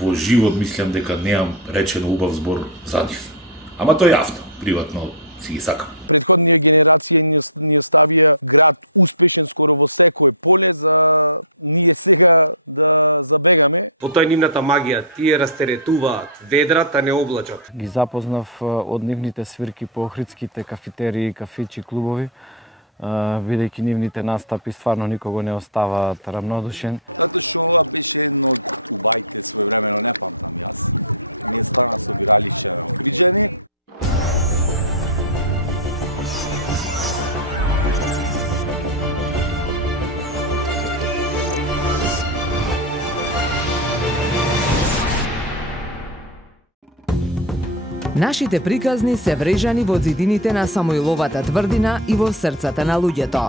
во живот мислам дека немам речено убав збор за нив. Ама тоа е авто, приватно си ги сакам. Предходнија генерација ни оставија град успешен скоро во секое поле за ние сега да забегаме. Во тој нивната магија, тие растеретуваат, ведрат, а не облачат. Ги запознав од нивните свирки по охридските кафетерии, кафичи, клубови, бидејќи нивните настапи стварно никого не оставаат рамнодушен. Затоа што ова беше едно од убајте своевремено, не памтам јас. Ние стана собиралище на Охриджани. Нашите приказни се врежани во зидините на Самоиловата тврдина и во срцата на луѓето.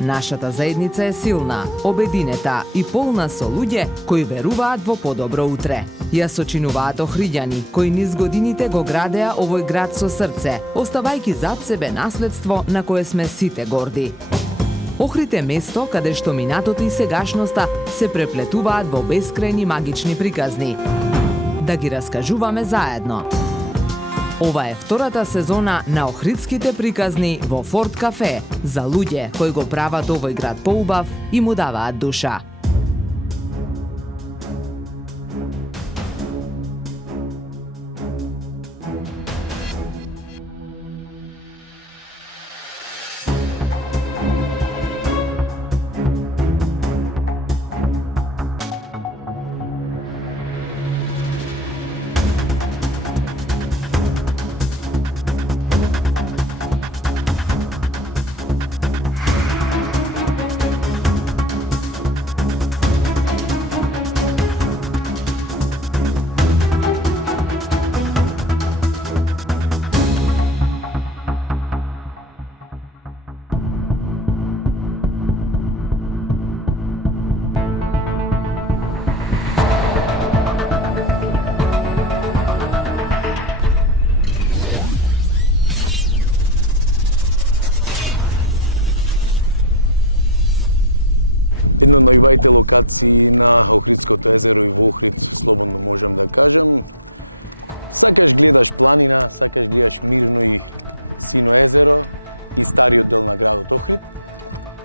Нашата заедница е силна, обединета и полна со луѓе кои веруваат во подобро утре. Ја сочинуваат Охриѓани, кои низ годините го градеа овој град со срце, оставајќи зад себе наследство на кое сме сите горди. Охрид е место каде што минатото и сегашноста се преплетуваат во бескрајни магични приказни. Да ги раскажуваме заедно. Ова е втората сезона на Охридските приказни во Форт Кафе за луѓе кои го прават овој град поубав и му даваат душа. Една од најубавите локации на Охридското езеро и во Охрид, слободно можам да кажам. Сакаш гледаш планина, сакаш гледаш мирно и сино езеро и стариот дел на градот Охрид,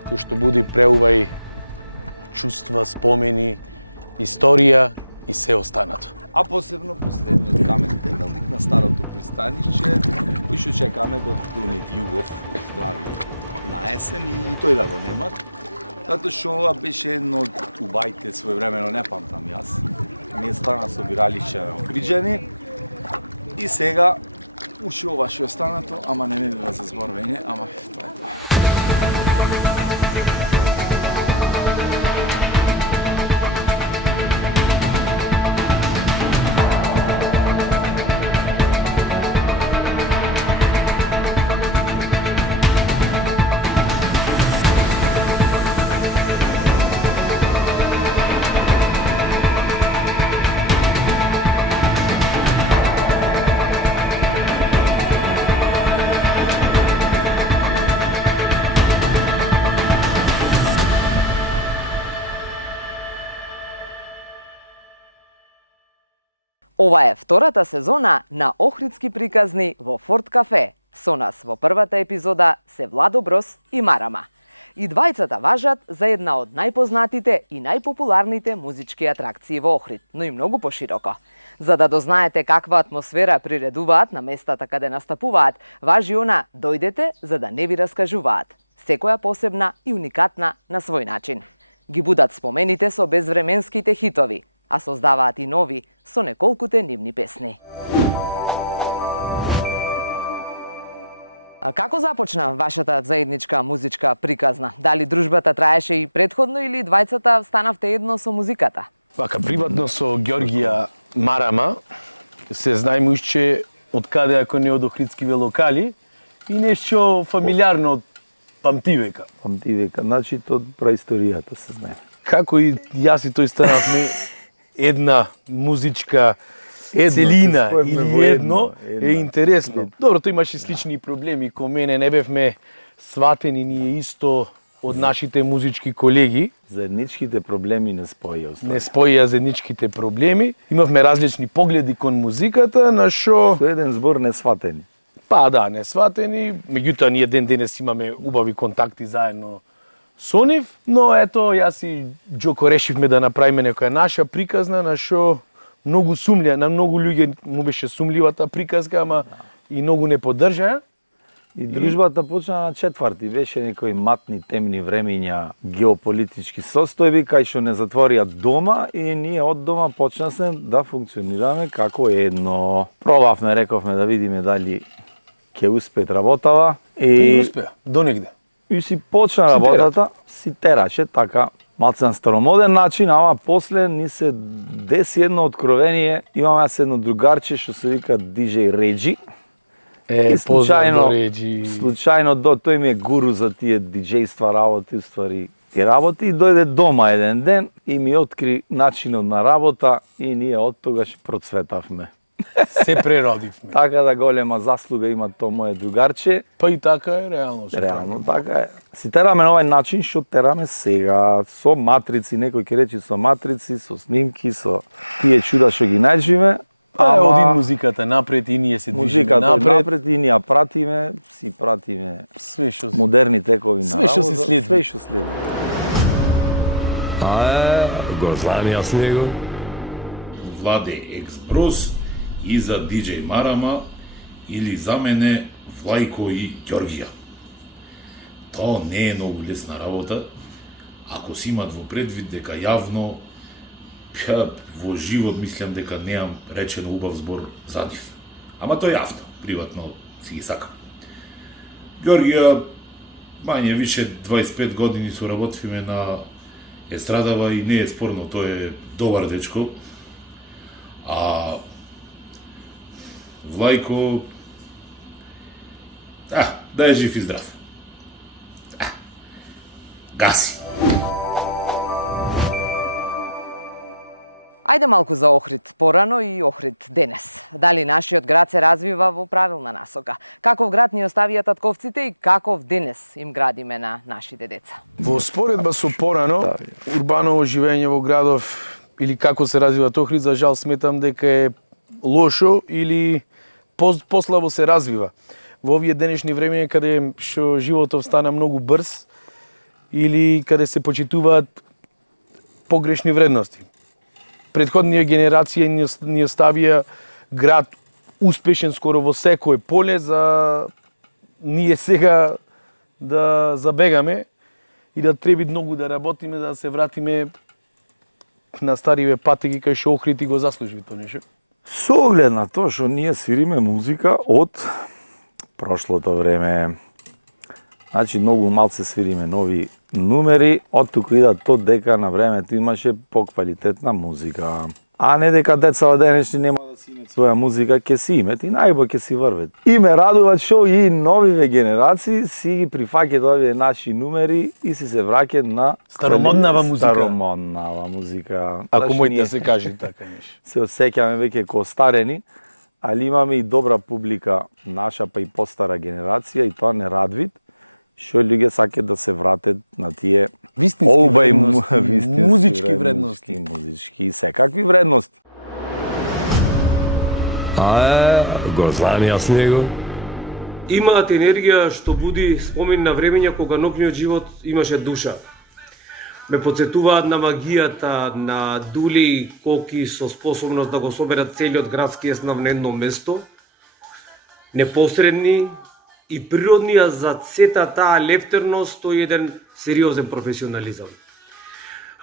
кој што буди преубави чувства, спомени, историја и се останато. А посебно последниот камен темелник на старото пристанишче, кој што чекаме да донет Југов здравје на есен и тој да го немат. Затоа што ова беше едно од убајте своевремено, не памтам јас. Ние стана собиралище на Охриджани и сега уши ова што е останато, ама не бива за зборување, ама тоа е тоа. Ова е втората сезона на Охридски приказни во Форт Кафе. Со нас во првата епизода се Владо Брос и Марама. И двајцата важат за една од најпознатите и најпопуларните музички атракции во Охрид, но и многу пошироко. За да дознаете каква атмосфера приредуваат на местата каде настапуваат, важи она дојдете за да не ви раскажуваат. Секоја посебна и уникатна на свој начин. Ги будат спомените со безвременските хитови, а создаваат и нови со неколкуте нивни песни. А како започна вашата заедничка музичка приказна? Дали дружбата траеше и предходно или двајцата станавте едно со музиката? Вака, приватно со Ѓорѓија Марама се знаеме уште од каде ако не од охридскиве локали и нешто фамилиарно од памтивека. Памтивека, значи од праисторијата се знае. Како и јас и тој станавме една музичка целина или едно е интересно. Добро, тој имаше слични проблеми ко мене, не бевме сватени ние исто од нашите музички колеги. Заедничките проблеми не споја. Не споја заедничките проблеми. Имавме различни погледи кон музиката, на што... Со еден збор несватени. Па да, несватени. Меѓутоа, ние ден денес имаме убави контакти заедно со нив, но ето, јас и Џоко решивме да направиме некоја наша приказна, на што многу сумлија, на многу луѓе му беше сумливата приказка, ама и многу не поддржаа. И дружбата почна на четврти, беше некои матни, темни времиња, геополитички состојби, кај што не затворија дома и ние од дома почнавме да функционираме како едно. Пробавме, рековме да видиме дали ќе успеет работава И успеа, до негде. И си почна работата, си тераше така, малце на старомоден начин, ама после ни се деси едно откровение. Имаме јас едно другарче што се вика DJ Реджи. И случајно тој ми е гуру за тие диџејства работи, уствари и работи, и дојде дома еден ден и ми откри начинот на работа и ние од тогаш процветавме. Се преродивме. Така да голема заслуга има тоа моје другарче. Па и така е, реално. Реално така е. Си тераме на овај начин што тераме сега, со матрици, некој ќе речи со матрици, со снимки, со тие чуда што ги најджиме. Оди музиката напред и ние се движиме напред и ние пратиме, си пратиме све што модерни текови на све што се следи. Све што следи. Го знам јас него. Владе Ексброс и за DJ Марама или за мене Влајко и Ѓоргија. Тоа не е многу лесна работа, ако си имат во предвид дека јавно во живот мислам дека неам речено убав збор за нив. Ама тоа јавно, приватно си ги сакам. Ѓоргија, мање више 25 години соработивме на естрадава и не е спорно, тој е добар дечко. А Влајко, да е жив и здрав. Гаси. Ајде малку за Охрид порано и Охрид денес. Дали нашиот град се развива во правилна насока? Каков град ни оставија татковците и каков денес им градиме на нашите деца? Во споредба со порано, урбано оживење во градов или како се развива Охрид, за жал сметам дека е лошо или послабо се развива. Во овие денешни времења каде што животот стана многу брз или каде се почитуваат погрешни вредности. Предходнија генерација ни оставија град успешен скоро во секое поле, за ние сега да забегаме и да треба многу да работиме да се вратиме на стариве патеки кај што Охрид и го заслужи тоа нешто. Со оглед на тоа што ние свириме музика од прошлото време. Значи, многу малце свириме нови numeri, од тука идат тоа дека на времето имаше поквалитетна музика. А не дека децава денешни нема да си имат своја музика, ќе си имат и најбо ќе си врвет. И ме радува што и новиве генерации си ги прифаќаат овие наши numeri и си се враќаат на старомоднава музика. Старомоднава музика. Ако моите да се каже така нешто. Се осеќаме веќе ко старени, али имаме и добра публика, наша па и постара генерација, и тоа не радвит, што луѓе сакаат да се вратат на тие вистински вредности, музички вредности, музички и секакви вредности. Го знам јас него. Имаат енергија што буди спомен на времења кога ноќниот живот имаше душа. Ме потсетуваат на магијата на дули и коки со способност да го соберат целиот градски еснав на едно место, непосредни и природни, а за сета таа лефтерност тој еден сериозен професионализам.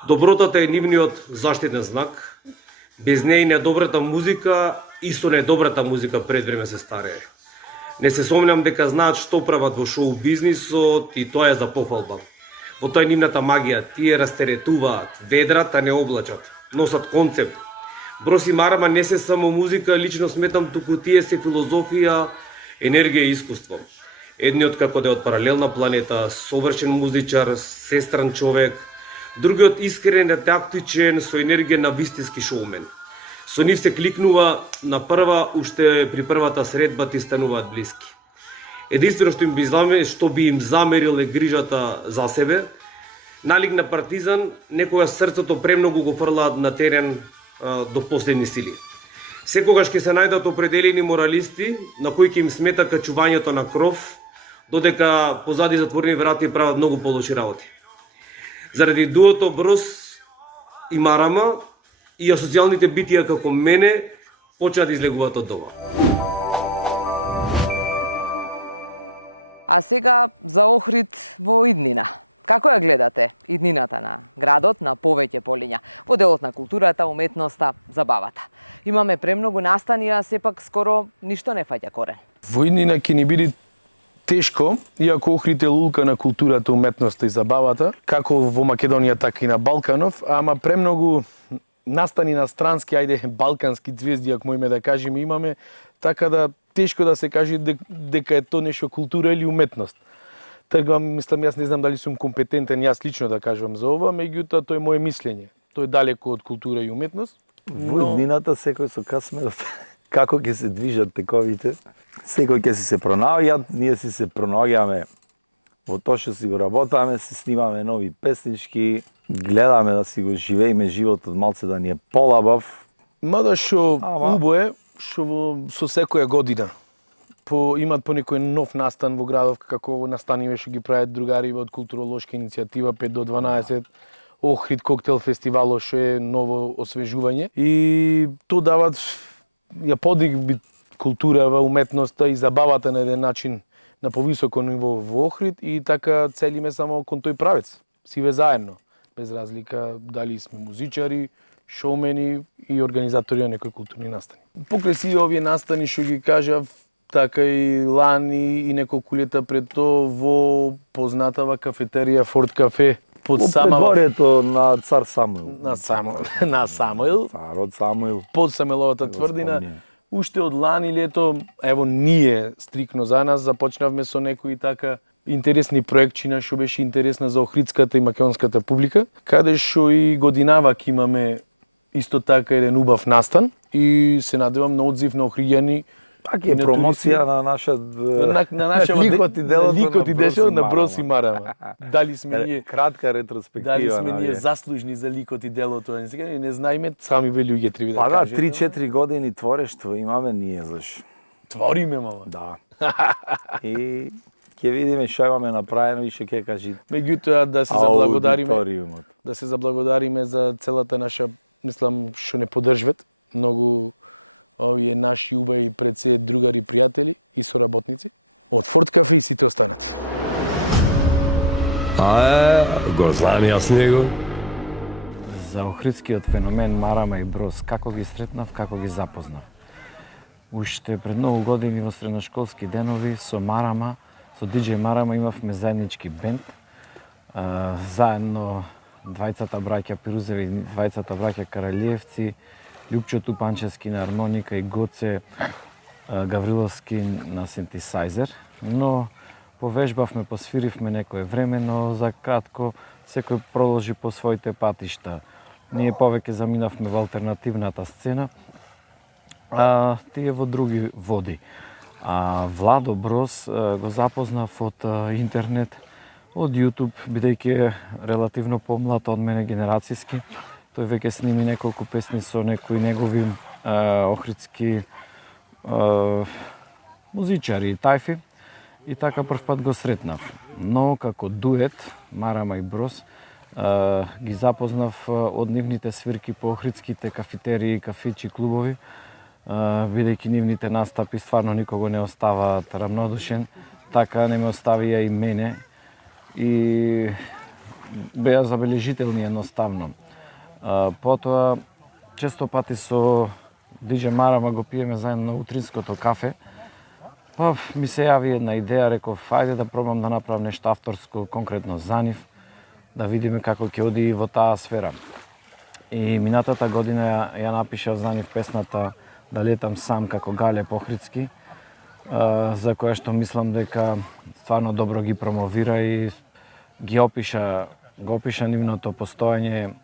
Добротата е нивниот заштитен знак. Без неј недобрата музика, исто недобрата музика пред време се старее. Не се сомнам дека знаат што прават во шоу бизнисот и тоа е за похвалба. Во тој нивната магија, тие растеретуваат, ведрат, а не облачат, носат концепт. Брос и Марама не се само музика, лично сметам, туку тие се филозофија, енергија и искуство. Едниот како да е од паралелна планета, совршен музичар, сестран човек, другиот искрен, тактичен, со енергија на вистински шоумен. Со нив се кликнува на прва, уште при првата средба ти стануваат блиски. Единствено што би им замерил е грижата за себе. Налик на партизан, некогаш срцето премногу го фрлаат на терен до последни сили. Секогаш ќе се најдат определени моралисти на кои ќе им смета качувањето на кров, додека позади затворени врати прават многу полоши работи. Заради дуото Брос и Марама и асоцијалните битија како мене почнаа да излегуваат од дома. А сега за Охрид во иднина. Како ја гледате иднината на градот на повеќе полиња, во делот на културата, уметноста, забавата? Имаме премногу настани, а сепак скоро ништо не фаќа корен. Во иднина ќе ни биде тешко, иако Охрид е лулка на културата, уметноста и забавата, како во Македонија, така и на Балканов, ама премногу настани на странски, ајде, балкански звезди, ако можеме да кажеме, имаме, така да тешко да се каже дека е то нешто култура или уметност. Тргам, мислам, јас не знам дали сум компетентен јас лично да кажувам за ова, меѓутоа тоа е моje мислење. Тоа е далеко од култура и уметност. Во иднината секој со късметот, како ќе се движат тековите, секој ќе се пронаоѓа, ние се пронаоѓаме во тоа што си го работаме, се снимаме нови песнички, гледаме да си го живееме животот малце да ни е полабав. Мада што убо е, што со секоја година имат по некој нов настан во градов, како настаниве што ги прават другари од културолошка иницијатива 5 до 12, Охрид коктел фестивало што е ново освежување и тоа дават ја подигби културава, уметноста и забавата на еден начин на повисоко ниво во Охрид и така целиме само кон тој правец, сиве заедно, без разлика дали сме музичари, шоумени и организатори на некои културни настани. Покрај си овие настани што ги кажав, така и лани и неколку лета пред тоа во познатава кафетерија Форт Кафе под предворието на цар Самуил. На Самуил. Царот Самуил. Под Самуиловата тврдина. Уште од лани лето, ево ние стрикно за нас започнавме со некои така интересни проектчина што беше интересна за охридската и македонската публика, каде што и годинавак имаме исто така еден убав настан и се надевам на одзив на охриѓани. Така е промоција на наша ликот и делото на Брос и Марама. Дали сме ние кратка ретроспектива. Дали сме ние заслужни за ликот и делото, не знаеме, сами ве луѓе треба да кажат. кажат. Па да, 3-4 години творештво имаме ние заш. Твориме, мама. Да. И ќе видиме што имаме направено и што ќе кажи. Меѓутоа да се заблагодариме за целата наша, мислам, што не поддржват многу овие наши убави пред се другари, пријатели и соработници од Форт Кафе и сите останати. Го знам јас него. За охридскиот феномен Марама и Брос, како ги сретнав, како ги запознав. Уште пред многу години во средношколски денови со Марама, со DJ Марама имавме заеднички бенд. Заедно двајцата браќа Пирузеви, двајцата браќа Каралиевци, Љупчо Тупанчевски на армоника и Гоце Гавриловски на синтесајзер, но повежбавме, посвиривме некое време, но за кратко секој продолжи по своите патишта. Ние повеќе заминавме во алтернативната сцена, а тие во други води. Владо Брос го запознав од интернет, од YouTube, бидејќи е релативно помлад од мене генерацијски. Тој веќе сними неколку песни со некои негови охридски музичари и тајфи и така прв пат го сретнав. Но како дует, Марама и Брос, ги запознав од нивните свирки по охридските кафетерии, кафичи, клубови, бидејќи нивните настапи стварно никого не оставаат рамнодушен, така не ме оставија и мене и беа забележителни едноставно. Потоа, често пати со DJ Марама го пиеме заедно на утринското кафе. Па ми се јави една идеја, реков, ајде да пробам да направам нешто авторско, конкретно за нив, да видиме како ќе оди во таа сфера. И минатата година ја напишав за нив песната Да летам сам како Галеб Охридски, за која што мислам дека стварно добро ги промовира и ги го опиша нивното постоење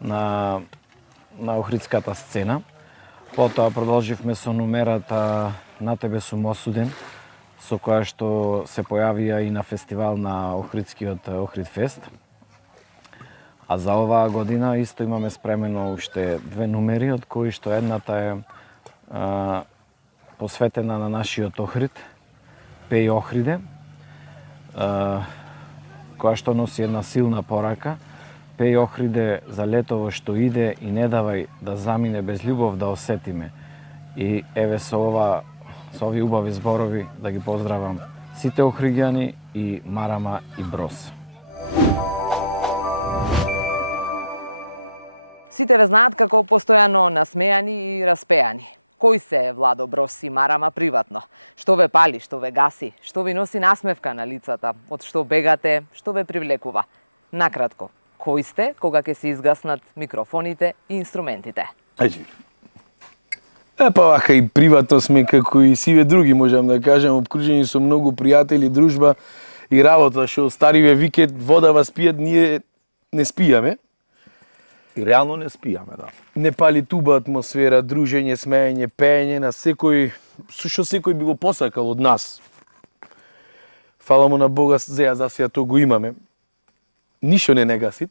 на охридската сцена. Потоа продолживме со номерата На тебе сум осуден, со која што се појавија и на фестивал на Охридскиот Охрид Фест. А за оваа година исто имаме спремено уште 2 номери, од кои што едната е посветена на нашиот Охрид, Пеј Охриде, која што носи една силна порака. Пеј Охриде за летово што иде и не давај да замине без љубов да осетиме. И еве со овие убави зборови да ги поздравам сите охриѓани и Марама и Брос. Сите ве знаат како постојано насмејани и распејани. Кој се Владо, Брос и Марама приватно? Што ве пали, што ве гаси, што ви носи насмевка на лицата, од што бегате, што ве привлекува? Накратко, кој сте кога ќе се изгаснат микрофоните и инструментите? Ајде. Па вака и приватно сме како и сиве други, можам да кажем, обкружени со многу пријатели, дружба и работа, што стариве викет вода вас пијат, ние не спијаме. И реално не спијаме, да. Не пали туба атмосфера, дружење, смеење, пеење на секој, што секој би го посакал од нас. Фала му на Бога, за сега тоа го имаме. Ништо не гасит.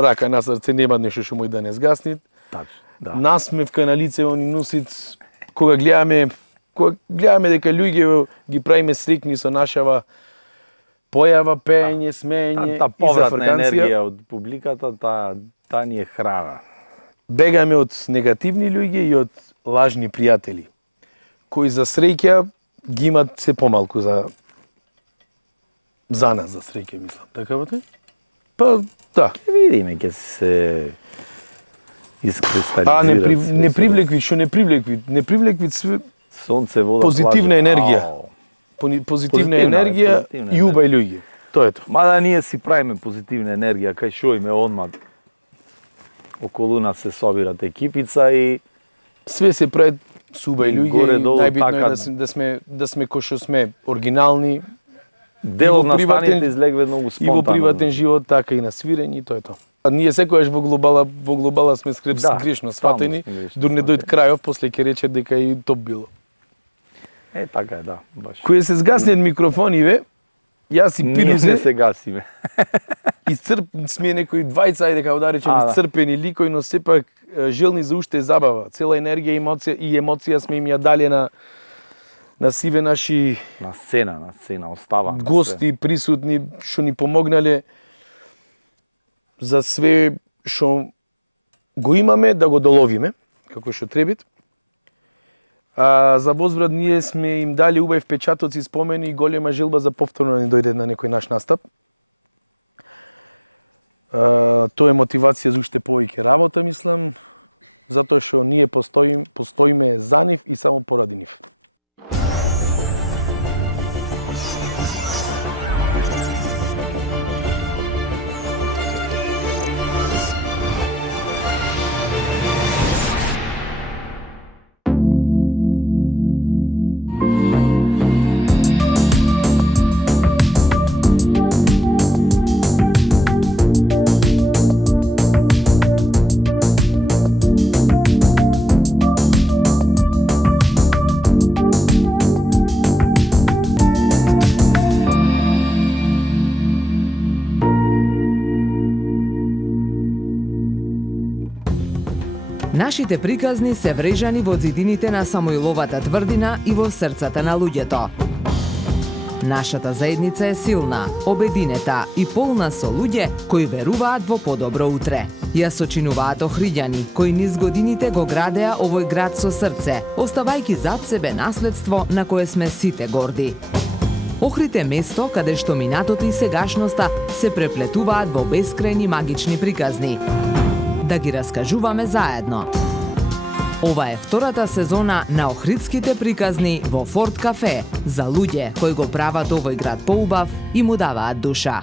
Рака на срце нема нешто што мој да не сгасни. Тачно, да. Насмевка на лице они носит кога гледаме дека луѓе ги правиме срекни со нашава појава, пеење, смеење Та и повратна зафрканција. енергија од публиката, таа ни е храна. Бегаме од негативни луѓе и од лажни пријатели, кои за среќа ги имат се помалку за нас, за среќа, мислам. Така бате? Па, да. Ќе видиме, ќе се искристализира. Не привлекви, што не привлекви? Не привлекви све Сонце, вода, позитивна плажа. енергија. Ау. Позитивна енергија позитивна и убај луѓе. Тоа е тоа. Мада ние си правиме позитивна енергија, кај шо име одма околу нас се собират екипица и Све се прави со убај И луѓе, горе-долу најбитно така- е да сме кој што сме, оригинални, делот И во на приватен- станите излегве многу и во спонтано. приватен живот, така и на свирење, и тоа е тоа. А ние секогаш во глобала сме Да, грешно стално сватени, сме грешно дур не дојд крајов, после ќе рече дека и топ било. Така е, да, баш. Кој се сгаснет микрофониве, јас си Ние пилузе, не се гасиме. сме некои двајца, ајде како да речеме, Да. исцрпени ликои, но сепак желни за уште забава. Цела енергија и емоција сме им ја дали на сиве наши На сцена остава. на гости присутни што ни помогнале за све што го имаме да го доловиме како што требит. А за возврат ние сме им дали убави впечатоци, спомени и голема желба за повторно да ни дојде на некој наш настап. Тоа е мотивација за уште повеќе работа, мислам, затоа што ние постоиме за нив и само поради нив. Нашите приказни се врежани во зидините на Самоиловата тврдина и во срцата на луѓето. Нашата заедница е силна, обединета и полна со луѓе кои веруваат во подобро утре. Ја сочинуваат охриѓани кои низ годините го градеа овој град со срце, оставајќи зад себе наследство на кое сме сите горди. Охрид е место каде што минатото и сегашноста се преплетуваат во бескрајни магични приказни. Да ги раскажуваме заедно. Ова е втората сезона на Охридските приказни во Форт Кафе за луѓе кои го прават овој град поубав и му даваат душа.